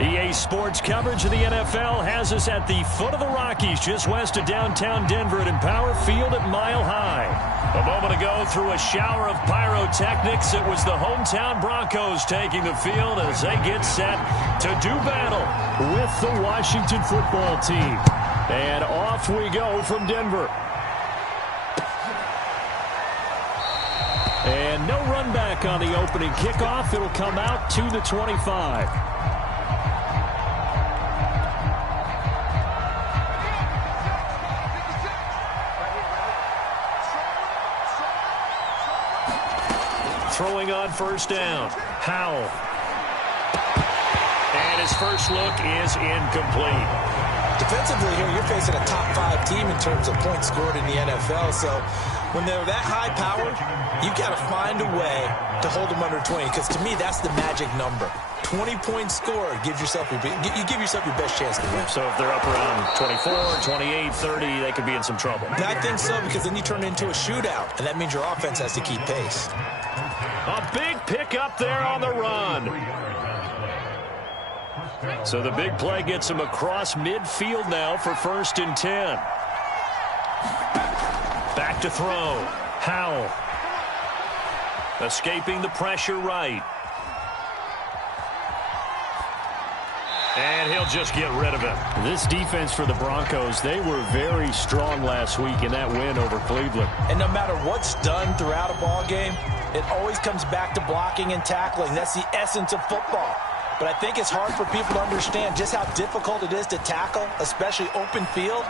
EA Sports coverage of the NFL has us at the foot of the Rockies, just west of downtown Denver at Empower Field at Mile High. A moment ago, through a shower of pyrotechnics, it was the hometown Broncos taking the field as they get set to do battle with the Washington football team. And off we go from Denver. And no run back on the opening kickoff. It'll come out to the 25. Throwing on first down. Howell. And his first look is incomplete. Defensively here, you're facing a top 5 team in terms of points scored in the NFL. So when they're that high powered, you've got to find a way to hold them under 20. Because to me, that's the magic number. 20 points scored gives yourself you give yourself your best chance to win. So if they're up around 24, 28, 30, they could be in some trouble. I think so, because then you turn it into a shootout, and that means your offense has to keep pace. A big pickup there on the run. So the big play gets him across midfield now for 1st and 10. Back to throw. Howell. Escaping the pressure right. And he'll just get rid of it. This defense for the Broncos, they were very strong last week in that win over Cleveland. And no matter what's done throughout a ball game, it always comes back to blocking and tackling. That's the essence of football. But I think it's hard for people to understand just how difficult it is to tackle, especially open field.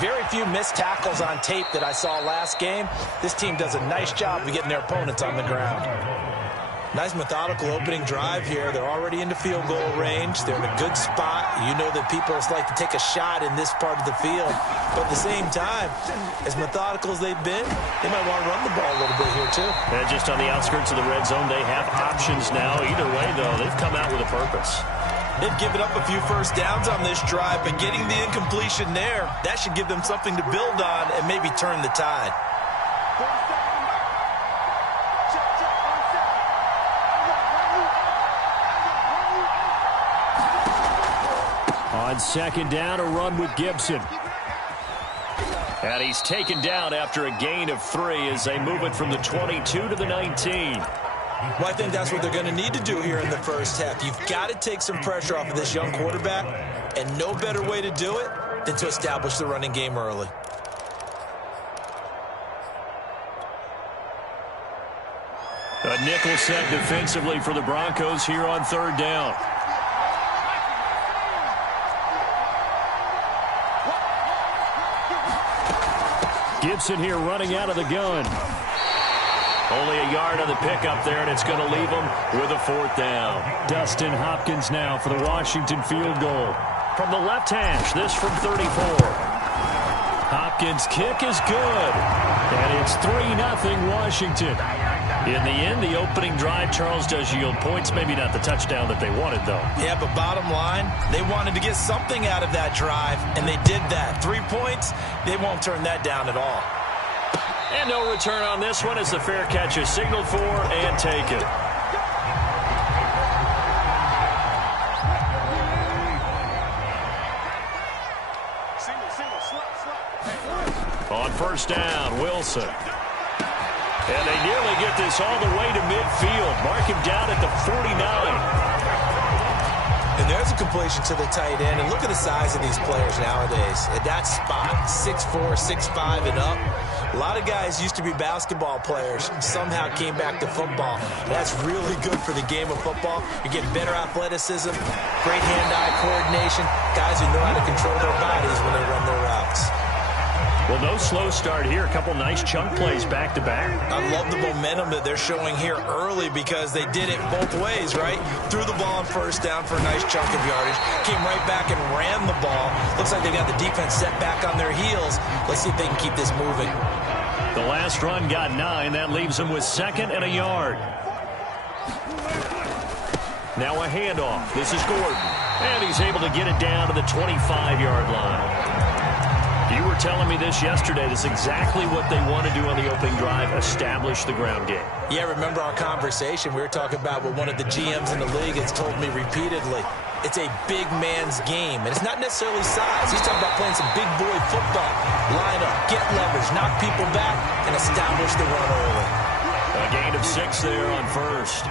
Very few missed tackles on tape that I saw last game. This team does a nice job of getting their opponents on the ground. Nice methodical opening drive here. They're already into field goal range. They're in a good spot. You know that people like to take a shot in this part of the field. But at the same time, as methodical as they've been, they might want to run the ball a little bit here too. And just on the outskirts of the red zone, they have options now. Either way, though, they've come out with a purpose. They've given up a few first downs on this drive, but getting the incompletion there, that should give them something to build on and maybe turn the tide. On 2nd down, a run with Gibson. And he's taken down after a gain of 3 as they move it from the 22 to the 19. Well, I think that's what they're going to need to do here in the first half. You've got to take some pressure off of this young quarterback, and no better way to do it than to establish the running game early. A nickel set defensively for the Broncos here on 3rd down. Gibson here running out of the gun. Only a yard on the pickup there, and it's going to leave him with a 4th down. Dustin Hopkins now for the Washington field goal. From the left hash, this from 34. Hopkins' kick is good. And it's 3-0 Washington. In the end, the opening drive, Charles, does yield points. Maybe not the touchdown that they wanted, though. Yeah, but bottom line, they wanted to get something out of that drive, and they did that. 3 points, they won't turn that down at all. And no return on this one as the fair catch is signaled for and taken. On 1st down, Wilson. And they nearly get this all the way to midfield. Mark him down at the 49. And there's a completion to the tight end. And look at the size of these players nowadays. At that spot, 6'4", 6'5", and up. A lot of guys used to be basketball players, somehow came back to football. That's really good for the game of football. You're getting better athleticism, great hand-eye coordination, guys who know how to control their bodies when they run their routes. Well, no slow start here. A couple nice chunk plays back-to-back. I love the momentum that they're showing here early because they did it both ways, right? Threw the ball on 1st down for a nice chunk of yardage. Came right back and ran the ball. Looks like they got the defense set back on their heels. Let's see if they can keep this moving. The last run got 9. That leaves them with 2nd and a yard. Now a handoff. This is Gordon. And he's able to get it down to the 25-yard line. You were telling me this yesterday. This is exactly what they want to do on the opening drive, establish the ground game. Yeah, remember our conversation. We were talking about what one of the GMs in the league has told me repeatedly. it's a big man's game. And it's not necessarily size. He's talking about playing some big boy football. Line up, get leverage, knock people back, and establish the run early. A gain of 6 there on first.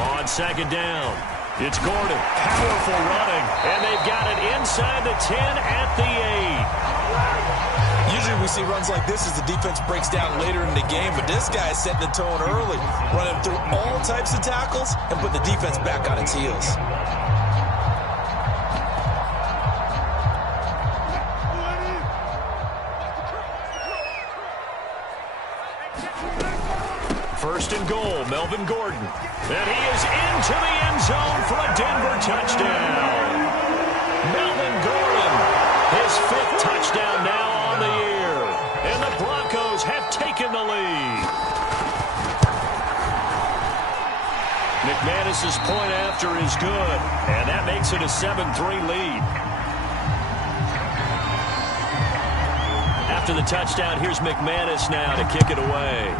On second down, it's Gordon. Powerful running, and they've got it inside the 10 at the 8. Usually we see runs like this as the defense breaks down later in the game, but this guy is setting the tone early, running through all types of tackles and put the defense back on its heels. First and goal, Melvin Gordon. And he is into the end zone for a Denver touchdown. Melvin Gordon, his 5th touchdown now on the year. And the Broncos have taken the lead. McManus's point after is good, and that makes it a 7-3 lead. After the touchdown, here's McManus now to kick it away.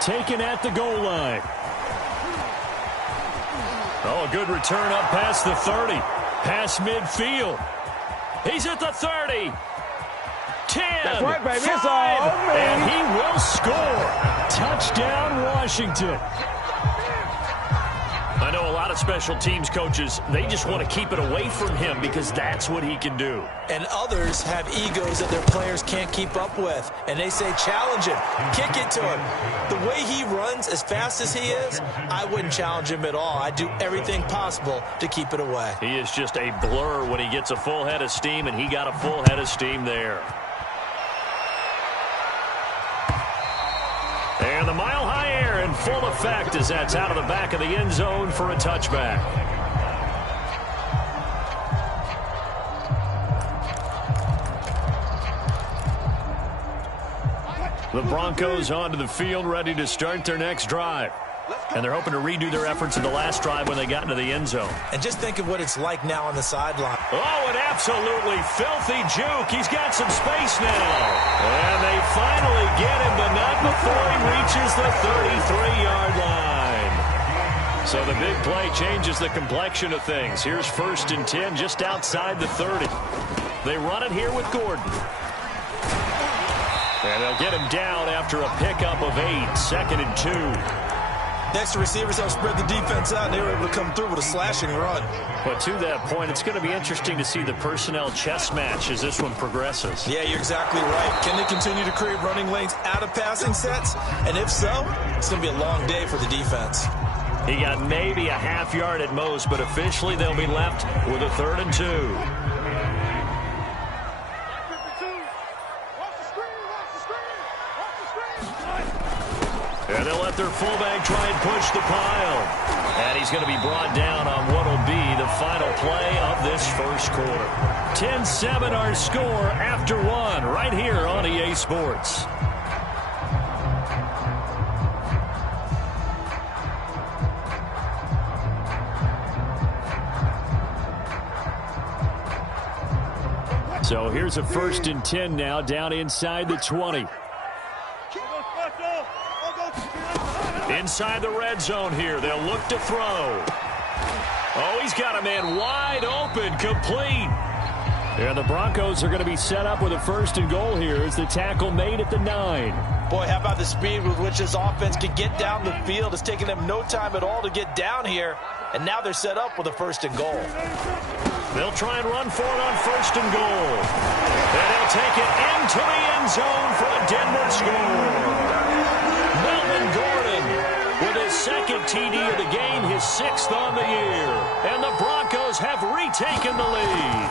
Taken at the goal line. Oh, a good return up past the 30. Past midfield. He's at the 30. 10. That's right, baby. 5, it's all me. and he will score. Touchdown, Washington. I know a lot of special teams coaches, they just want to keep it away from him because that's what he can do. And others have egos that their players can't keep up with. And they say, challenge him, kick it to him. The way he runs as fast as he is, I wouldn't challenge him at all. I'd do everything possible to keep it away. He is just a blur when he gets a full head of steam, and he got a full head of steam there. And the mile-high air in full effect as that's out of the back of the end zone for a touchback. The Broncos onto the field, ready to start their next drive. And they're hoping to redo their efforts in the last drive when they got into the end zone. And just think of what it's like now on the sideline. Oh, an absolutely filthy juke. He's got some space now. And they finally get him, but not before he reaches the 33-yard line. So the big play changes the complexion of things. Here's 1st and 10 just outside the 30. They run it here with Gordon. And they'll get him down after a pickup of 8, 2nd and 2. Next, the receivers help spread the defense out, and they were able to come through with a slashing run. But to that point, it's going to be interesting to see the personnel chess match as this one progresses. Yeah, you're exactly right. Can they continue to create running lanes out of passing sets? And if so, it's going to be a long day for the defense. He got maybe a half yard at most, but officially they'll be left with a 3rd and 2. And they'll let their fullback try and push the pile. And he's going to be brought down on what will be the final play of this first quarter. 10-7 our score after 1 right here on EA Sports. So here's a 1st and 10 now down inside the 20. Inside the red zone here. They'll look to throw. Oh, he's got a man wide open, complete. And the Broncos are going to be set up with a 1st and goal here as the tackle made at the 9. Boy, how about the speed with which this offense can get down the field? It's taken them no time at all to get down here. And now they're set up with a 1st and goal. They'll try and run for it on 1st and goal. And they'll take it into the end zone for a Denver score. Melvin Gordon with his 2nd TD of the game, his 6th on the year. And the Broncos have retaken the lead.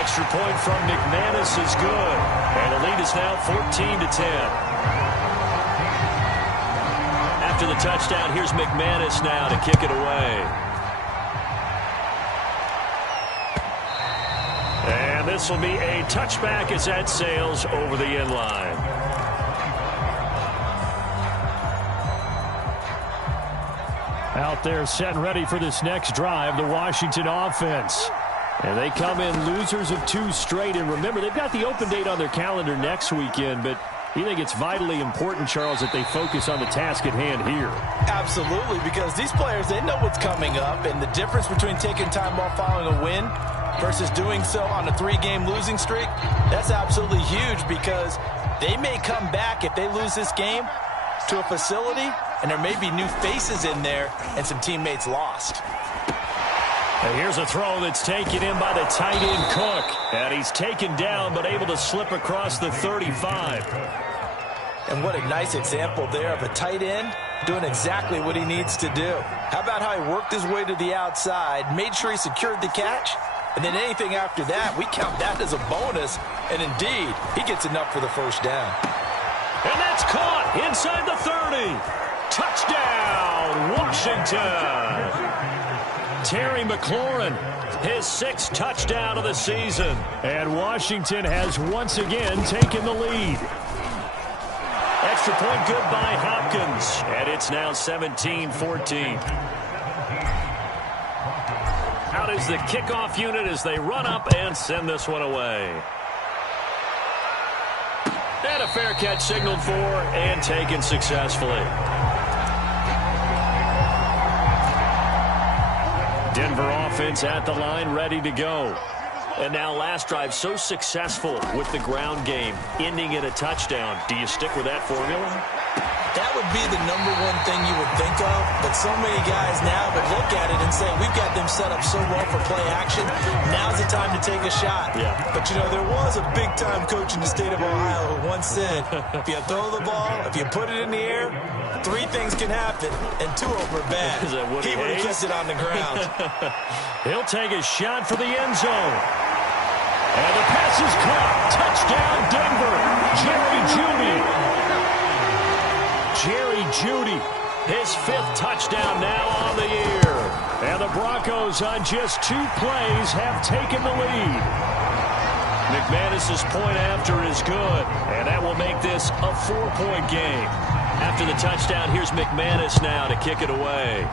Extra point from McManus is good. And the lead is now 14-10. After the touchdown, here's McManus now to kick it away. And this will be a touchback as that sails over the end line. Out there set and ready for this next drive, the Washington offense. And they come in losers of 2 straight. And remember, they've got the open date on their calendar next weekend, but You think it's vitally important, Charles, that they focus on the task at hand here? Absolutely, because these players, they know what's coming up, and the difference between taking time off following a win versus doing so on a 3-game losing streak, that's absolutely huge because they may come back if they lose this game to a facility, and there may be new faces in there and some teammates lost. And here's a throw that's taken in by the tight end Cook. And he's taken down but able to slip across the 35. And what a nice example there of a tight end doing exactly what he needs to do. How about how he worked his way to the outside, made sure he secured the catch, and then anything after that, we count that as a bonus. And indeed, he gets enough for the first down. And that's caught inside the 30. Touchdown, Washington. Terry McLaurin, his 6th touchdown of the season. And Washington has once again taken the lead. Extra point good by Hopkins. And it's now 17-14. Out is the kickoff unit as they run up and send this one away. And a fair catch signaled for and taken successfully. Denver offense at the line, ready to go. And now last drive so successful with the ground game, ending in a touchdown. Do you stick with that formula? That would be the #1 thing you would think of, but so many guys now would look at it and say, we've got them set up so well for play action. Now's the time to take a shot. Yeah. But, you know, there was a big-time coach in the state of Ohio who once said, if you throw the ball, if you put it in the air, 3 things can happen, and 2 of them are bad. He would have kept it on the ground. He'll take a shot for the end zone. And the pass is caught. Touchdown, Denver. Jerry Jeudy, his 5th touchdown now on the year. And the Broncos on just 2 plays have taken the lead. McManus's point after is good, and that will make this a 4-point game. After the touchdown, here's McManus now to kick it away.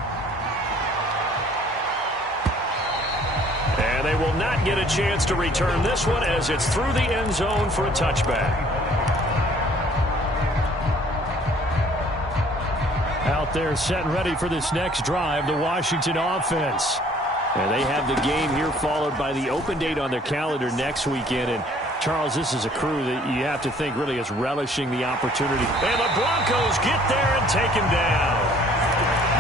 And they will not get a chance to return this one as it's through the end zone for a touchback. Out there set and ready for this next drive, the Washington offense. And they have the game here followed by the open date on their calendar next weekend. And Charles, this is a crew that you have to think really is relishing the opportunity. And the Broncos get there and take him down.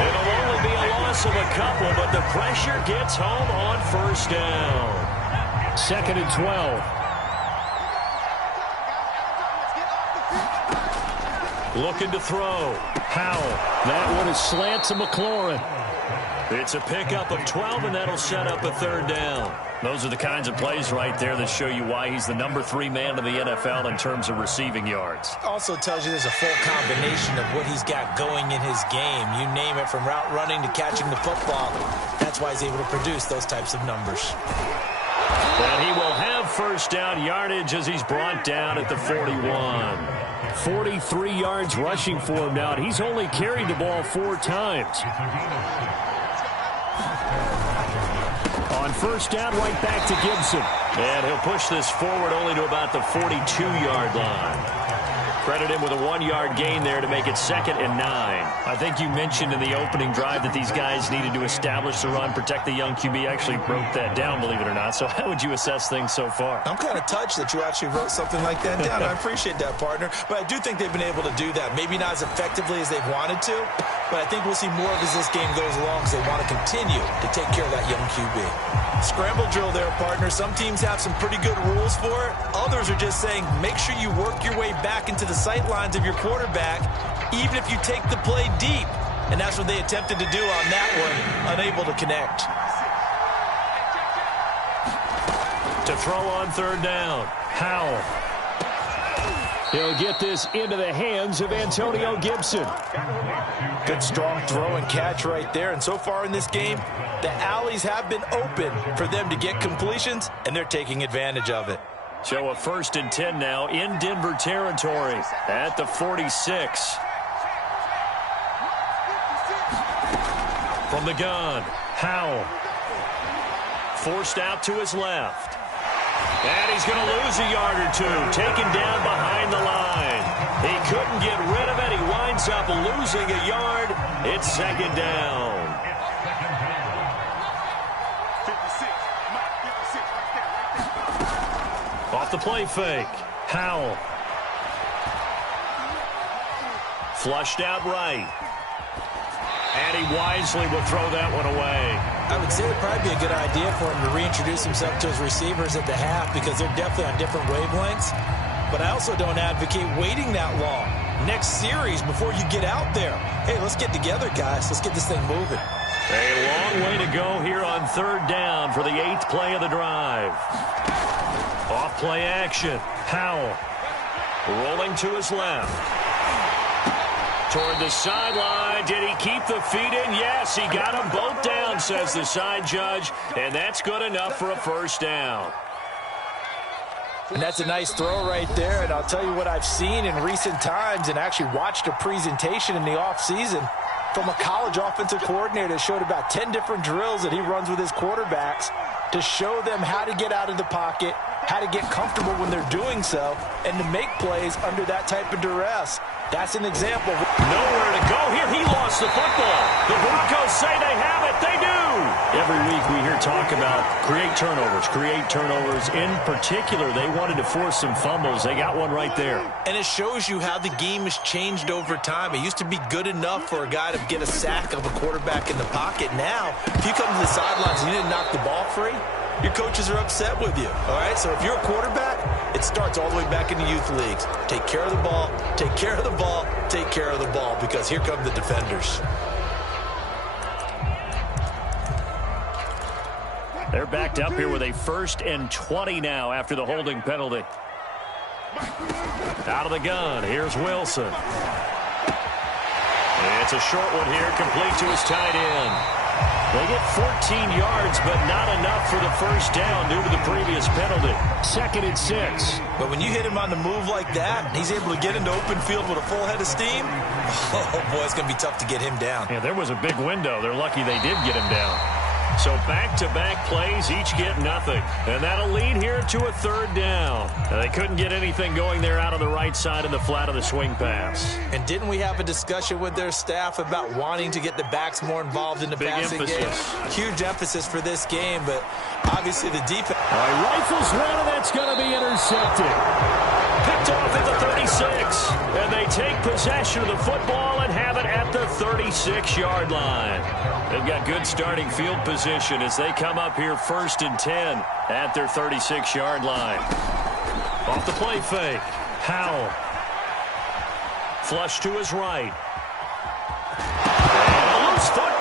It'll only be a loss of a couple, but the pressure gets home on first down. 2nd and 12. Looking to throw. Howell. That one is slant to McLaurin. It's a pickup of 12, and that'll set up a 3rd down. Those are the kinds of plays right there that show you why he's the #3 man in the NFL in terms of receiving yards. Also tells you there's a full combination of what he's got going in his game. You name it, from route running to catching the football. That's why he's able to produce those types of numbers. And he will have first down yardage as he's brought down at the 41. 43 yards rushing for him now, and he's only carried the ball 4 times. On first down, right back to Gibson. And he'll push this forward only to about the 42-yard line. Credit him with a 1-yard gain there to make it 2nd and 9. I think you mentioned in the opening drive that these guys needed to establish the run, protect the young QB. I actually wrote that down, believe it or not. So how would you assess things so far? I'm kind of touched that you actually wrote something like that down. I appreciate that, partner. But I do think they've been able to do that. Maybe not as effectively as they've wanted to, but I think we'll see more of as this game goes along because they want to continue to take care of that young QB. Scramble drill there, partner. Some teams have some pretty good rules for it. Others are just saying make sure you work your way back into the sight lines of your quarterback, even if you take the play deep. And that's what they attempted to do on that one, unable to connect. To throw on 3rd down, Howell. He'll get this into the hands of Antonio Gibson. Good strong throw and catch right there. And so far in this game, the alleys have been open for them to get completions, and they're taking advantage of it. So a 1st and 10 now in Denver territory at the 46. From the gun, Howell. Forced out to his left. And he's going to lose a yard or 2. Taken down behind the line. He couldn't get rid of it. He winds up losing a yard. It's second down. Off the play fake. Howell. Flushed out right. And he wisely will throw that one away. I would say it would probably be a good idea for him to reintroduce himself to his receivers at the half because they're definitely on different wavelengths. But I also don't advocate waiting that long. Next series before you get out there. Hey, let's get together, guys. Let's get this thing moving. A long way to go here on third down for the 8th play of the drive. Off play action. Howell rolling to his left. Toward the sideline. Did he keep the feet in? Yes, he got them both down, says the side judge. And that's good enough for a first down. And that's a nice throw right there. And I'll tell you what I've seen in recent times and actually watched a presentation in the offseason from a college offensive coordinator that showed about 10 different drills that he runs with his quarterbacks to show them how to get out of the pocket, how to get comfortable when they're doing so, and to make plays under that type of duress. That's an example. Nowhere to go here. He lost the football. The Broncos say they have it. They do. Every week we hear talk about create turnovers, create turnovers. In particular, they wanted to force some fumbles. They got one right there. And it shows you how the game has changed over time. It used to be good enough for a guy to get a sack of a quarterback in the pocket. Now, if you come to the sidelines and you didn't knock the ball free, your coaches are upset with you, all right? So if you're a quarterback, it starts all the way back in the youth leagues. Take care of the ball, take care of the ball, take care of the ball, because here come the defenders. They're backed up here with a 1st and 20 now after the holding penalty. Out of the gun, here's Wilson. It's a short one here, complete to his tight end. They get 14 yards, but not enough for the first down due to the previous penalty. 2nd and 6. But when you hit him on the move like that, he's able to get into open field with a full head of steam. Oh, boy, it's going to be tough to get him down. Yeah, there was a big window. They're lucky they did get him down. So back-to-back plays, each get nothing. And that'll lead here to a 3rd down. They couldn't get anything going there out on the right side of the flat of the swing pass. And didn't we have a discussion with their staff about wanting to get the backs more involved in the passing game? Huge emphasis for this game, but obviously the defense. Rifles one, and that's going to be intercepted. Picked off at the 36. And they take possession of the football and have it at the 36-yard line. They've got good starting field position as they come up here 1st and 10 at their 36-yard line. Off the play fake. Howell. Flush to his right. And a loose football.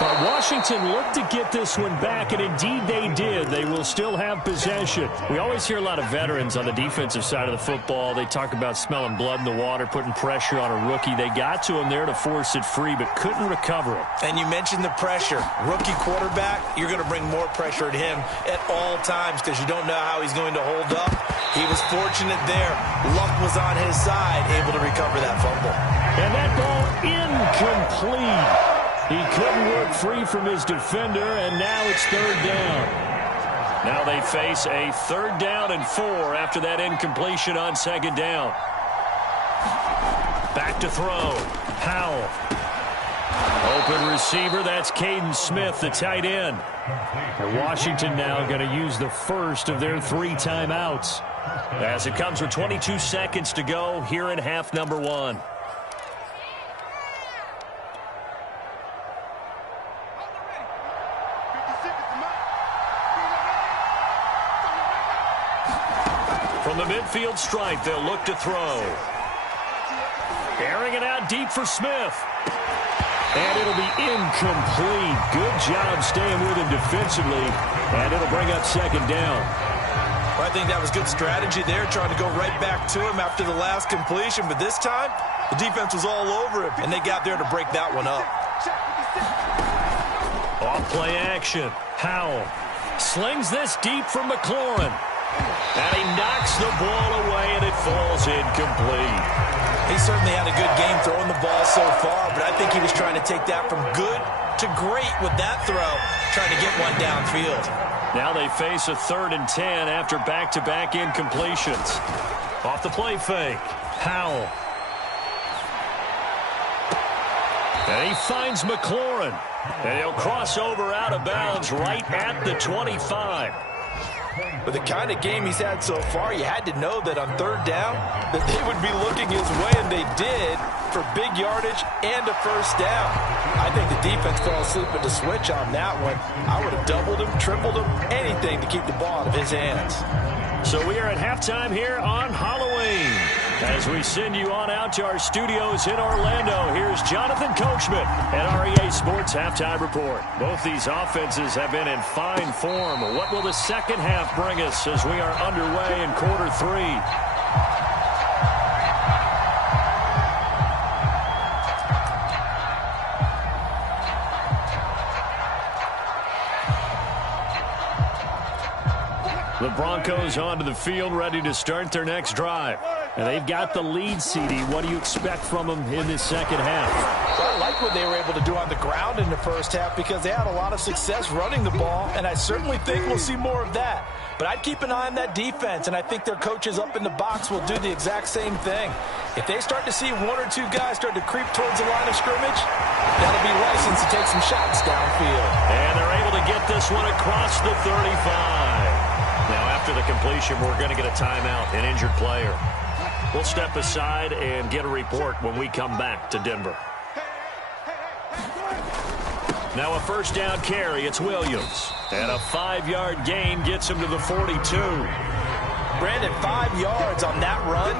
But Washington looked to get this one back, and indeed they did. They will still have possession. We always hear a lot of veterans on the defensive side of the football. They talk about smelling blood in the water, putting pressure on a rookie. They got to him there to force it free, but couldn't recover it. And you mentioned the pressure. Rookie quarterback, you're going to bring more pressure at him at all times because you don't know how he's going to hold up. He was fortunate there. Luck was on his side, able to recover that fumble. And that ball incomplete. He couldn't work free from his defender, and now it's 3rd down. Now they face a 3rd down and 4 after that incompletion on 2nd down. Back to throw. Howell. Open receiver, that's Caden Smith, the tight end. And Washington now going to use the first of their 3 timeouts as it comes with 22 seconds to go here in half number 1. From the midfield stripe, they'll look to throw. Airing it out deep for Smith. And it'll be incomplete. Good job staying with him defensively. And it'll bring up 2nd down. Well, I think that was good strategy there, trying to go right back to him after the last completion. But this time, the defense was all over him, and they got there to break that one up. Off play action. Howell slings this deep from McLaurin. And he knocks the ball away, and it falls incomplete. He certainly had a good game throwing the ball so far, but I think he was trying to take that from good to great with that throw, trying to get one downfield. Now they face a 3rd and 10 after back-to-back incompletions. Off the play fake. Howell And he finds McLaurin. And he'll cross over out of bounds right at the 25. With the kind of game he's had so far, you had to know that on third down that they would be looking his way, and they did, for big yardage and a first down. I think the defense fell asleep at the switch on that one. I would have doubled him, tripled him, anything to keep the ball out of his hands. So we are at halftime here on Halloween. As we send you on out to our studios in Orlando, here's Jonathan Coachman at REA Sports Halftime Report. Both these offenses have been in fine form. What will the second half bring us as we are underway in quarter three? The Broncos onto the field, ready to start their next drive. And they've got the lead, CD. What do you expect from them in this second half? Well, I like what they were able to do on the ground in the first half because they had a lot of success running the ball, and I certainly think we'll see more of that. But I'd keep an eye on that defense, and I think their coaches up in the box will do the exact same thing. If they start to see one or two guys start to creep towards the line of scrimmage, that'll be license to take some shots downfield. And they're able to get this one across the 35. Now, after the completion, we're going to get a timeout, an injured player. We'll step aside and get a report when we come back to Denver. Now a first down carry. It's Williams. And a 5-yard gain gets him to the 42. Brandon, 5 yards on that run.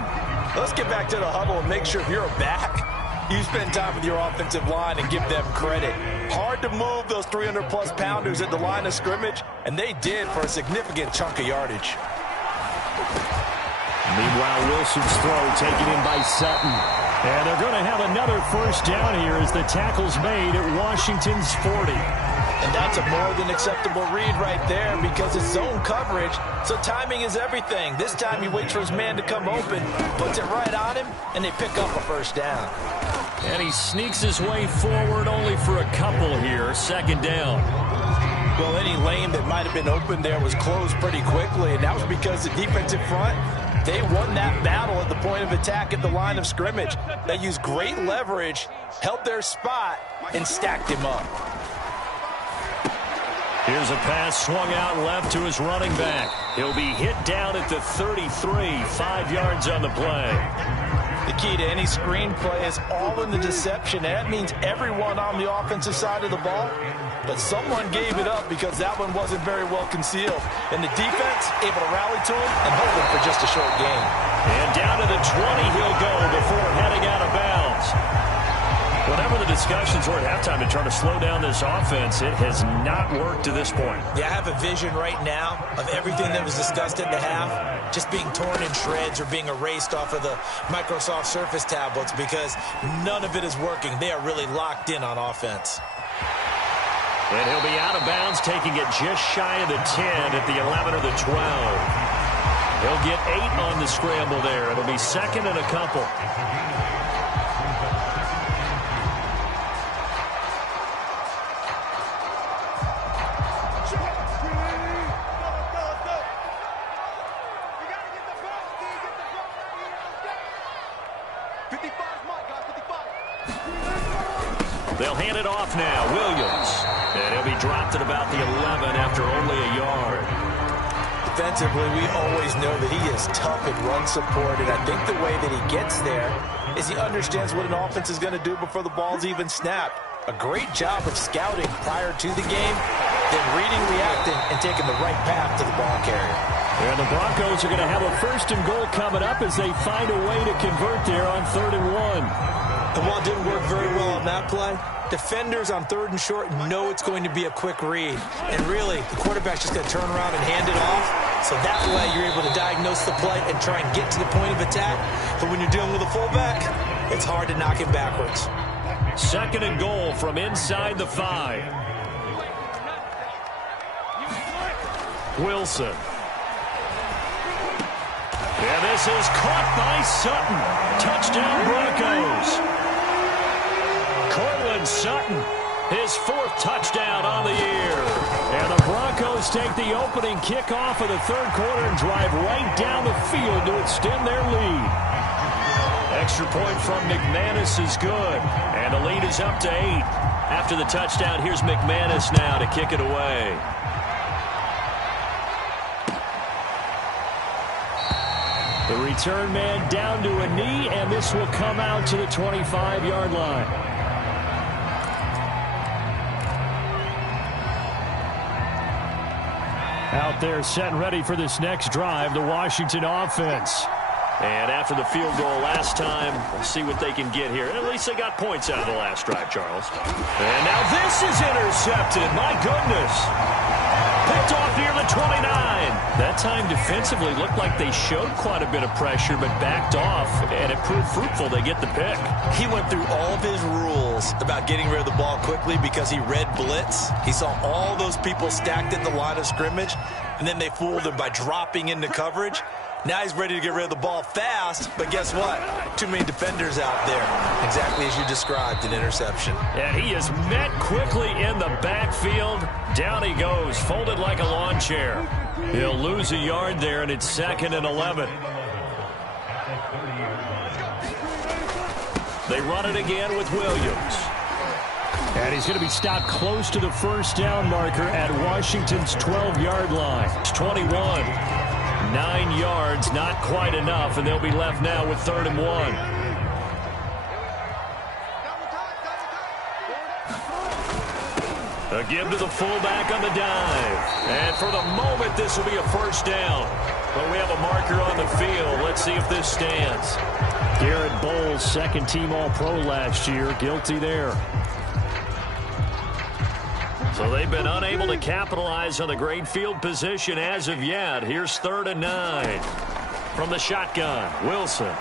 Let's get back to the huddle and make sure if you're a back, you spend time with your offensive line and give them credit. Hard to move those 300-plus pounders at the line of scrimmage, and they did for a significant chunk of yardage. Meanwhile, Wilson's throw taken in by Sutton. And they're going to have another first down here as the tackle's made at Washington's 40. And that's a more than acceptable read right there because it's zone coverage, so timing is everything. This time he waits for his man to come open, puts it right on him, and they pick up a first down. And he sneaks his way forward only for a couple here, second down. Well, any lane that might have been open there was closed pretty quickly, and that was because the defensive front, they won that battle at the point of attack at the line of scrimmage. They used great leverage, held their spot, and stacked him up. Here's a pass swung out left to his running back. He'll be hit down at the 33, 5 yards on the play. The key to any screen play is all in the deception. And that means everyone on the offensive side of the ball. But someone gave it up because that one wasn't very well concealed. And the defense able to rally to him and hold him for just a short gain. And down to the 20 he'll go before heading out of bounds. Whatever the discussions were at halftime to try to slow down this offense, it has not worked to this point. Yeah, I have a vision right now of everything that was discussed at the half just being torn in shreds or being erased off of the Microsoft Surface tablets because none of it is working. They are really locked in on offense. And he'll be out of bounds, taking it just shy of the 10 at the 11 or the 12. He'll get 8 on the scramble there. It'll be second and a couple. They'll hand it off now. Williams. And he'll be dropped at about the 11 after only a yard. Defensively, we always know that he is tough in run support, and I think the way that he gets there is he understands what an offense is going to do before the ball's even snapped. A great job of scouting prior to the game, then reading, reacting, and taking the right path to the ball carrier. And the Broncos are going to have a first and goal coming up as they find a way to convert there on 3rd and 1. And while it didn't work very well on that play, defenders on 3rd and short know it's going to be a quick read. And really, the quarterback's just going to turn around and hand it off. So that way you're able to diagnose the play and try and get to the point of attack. But when you're dealing with a fullback, it's hard to knock him backwards. 2nd and goal from inside the 5. Wilson. And this is caught by Sutton. Touchdown Broncos. Cortland Sutton, his 4th touchdown on the year. And the Broncos take the opening kickoff of the 3rd quarter and drive right down the field to extend their lead. Extra point from McManus is good. And the lead is up to 8. After the touchdown, here's McManus now to kick it away. The return man down to a knee, and this will come out to the 25-yard line. Out there set and ready for this next drive, the Washington offense. And after the field goal last time, we'll see what they can get here. At least they got points out of the last drive, Charles. And now this is intercepted. My goodness. Picked off near the 29. That time defensively looked like they showed quite a bit of pressure but backed off, and it proved fruitful. They get the pick. He went through all of his rules about getting rid of the ball quickly because he read blitz. He saw all those people stacked at the line of scrimmage, and then they fooled him by dropping into coverage. Now he's ready to get rid of the ball fast, but guess what? Too many defenders out there. Exactly as you described, an interception. And he is met quickly in the backfield. Down he goes, folded like a lawn chair. He'll lose a yard there, and it's 2nd and 11. They run it again with Williams. And he's going to be stopped close to the first down marker at Washington's 12-yard line. It's 21. 9 yards, not quite enough, and they'll be left now with 3rd and 1. A give to the fullback on the dive. And for the moment, this will be a first down. But we have a marker on the field. Let's see if this stands. Garrett Bowles, second-team All-Pro last year. Guilty there. So they've been unable to capitalize on the great field position as of yet. Here's 3rd and 9. From the shotgun, Wilson.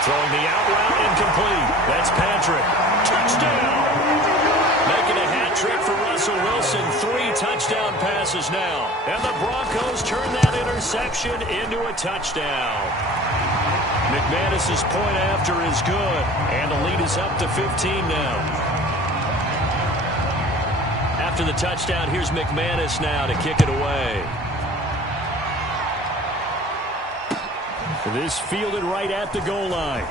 Throwing the out route, incomplete. That's Patrick. Touchdown! Making a hat trick for Russell Wilson. 3 touchdown passes now. And the Broncos turn that interception into a touchdown. McManus's point after is good. And the lead is up to 15 now. After the touchdown, here's McManus now to kick it away. This fielded right at the goal line.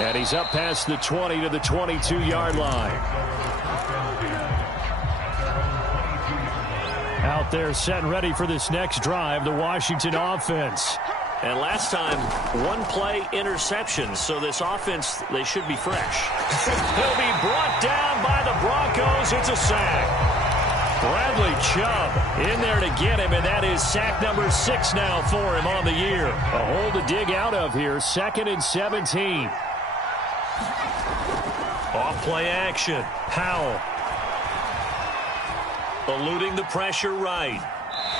And he's up past the 20 to the 22-yard line. Out there set and ready for this next drive, the Washington offense. And last time, 1-play interception, so this offense, they should be fresh. He'll be brought down by the Broncos. It's a sack. Bradley Chubb in there to get him, and that is sack number 6 now for him on the year. A hole to dig out of here, 2nd and 17. Off-play action. Powell. Eluding the pressure right.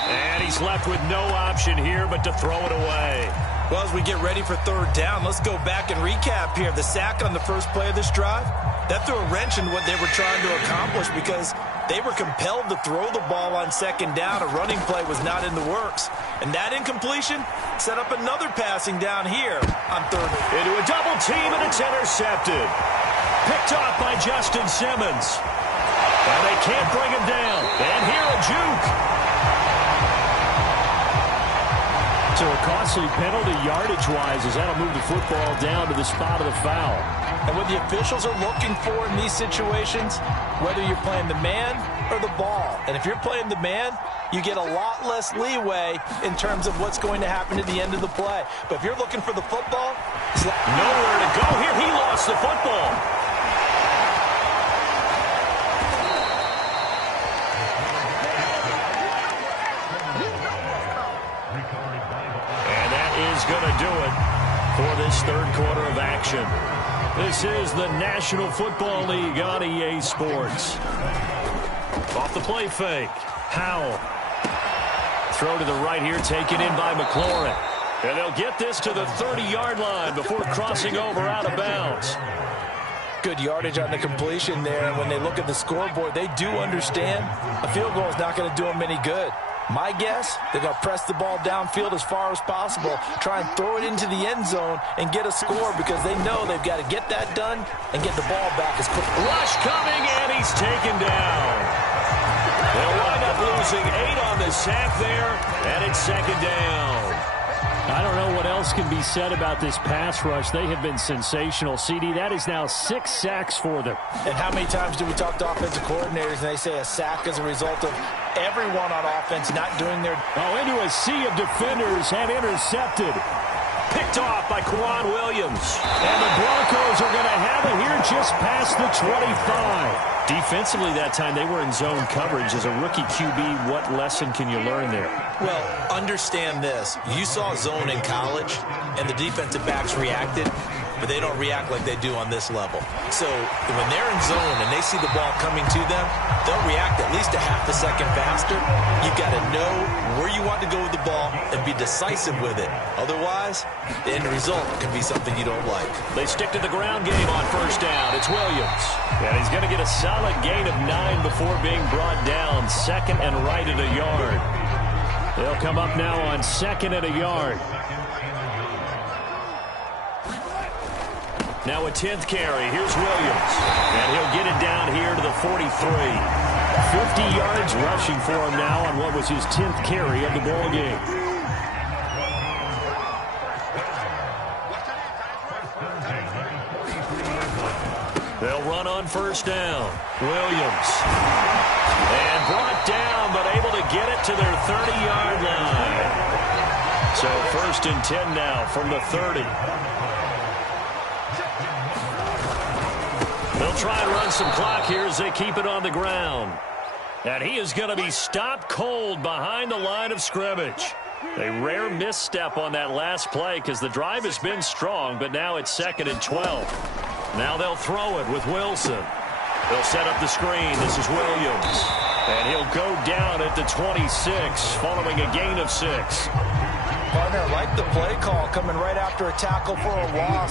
And he's left with no option here but to throw it away. Well, as we get ready for 3rd down, let's go back and recap here. The sack on the first play of this drive, that threw a wrench in what they were trying to accomplish because they were compelled to throw the ball on 2nd down. A running play was not in the works. And that incompletion set up another passing down here on 3rd. Into a double team, and it's intercepted. Picked off by Justin Simmons. And they can't bring him down. And here a juke. So a costly penalty yardage-wise as that'll move the football down to the spot of the foul. And what the officials are looking for in these situations, whether you're playing the man or the ball. And if you're playing the man, you get a lot less leeway in terms of what's going to happen at the end of the play. But if you're looking for the football, it's like nowhere to go here. He lost the football. Going to do it for this 3rd quarter of action. This is the National Football League on EA Sports. Off the play fake. Powell. Throw to the right here, taken in by McLaurin. And they'll get this to the 30-yard line before crossing over out of bounds. Good yardage on the completion there. And when they look at the scoreboard, they do understand a field goal is not going to do them any good. My guess, they're going to press the ball downfield as far as possible, try and throw it into the end zone and get a score because they know they've got to get that done and get the ball back as quick. Rush coming, and he's taken down. They'll wind up losing 8 on the sack there, and it's 2nd down. I don't know what else can be said about this pass rush. They have been sensational. CD, that is now 6 sacks for them. And how many times do we talk to offensive coordinators and they say a sack is a result of everyone on offense not doing their... Oh, into a sea of defenders and intercepted. Picked off by Quan Williams. And the Broncos are going to have it here just past the 25. Defensively that time, they were in zone coverage. As a rookie QB, what lesson can you learn there? Well, understand this. You saw zone in college, and the defensive backs reacted, but they don't react like they do on this level. So when they're in zone and they see the ball coming to them, they'll react at least a half a second faster. You've got to know where you want to go with the ball and be decisive with it. Otherwise, the end result can be something you don't like. They stick to the ground game on first down. It's Williams. And he's going to get a solid gain of 9 before being brought down. Second and right at a yard. They'll come up now on second and a yard. Now a 10th carry. Here's Williams. And he'll get it down here to the 43. 50 yards rushing for him now on what was his 10th carry of the ball game. They'll run on first down. Williams. And brought down, but able to get it to their 30-yard line. So first and 10 now from the 30. They'll try and run some clock here as they keep it on the ground. And he is going to be stopped cold behind the line of scrimmage. A rare misstep on that last play because the drive has been strong, but now it's second and 12. Now they'll throw it with Wilson. They'll set up the screen. This is Williams. And he'll go down at the 26 following a gain of 6. Partner, like the play call coming right after a tackle for a loss.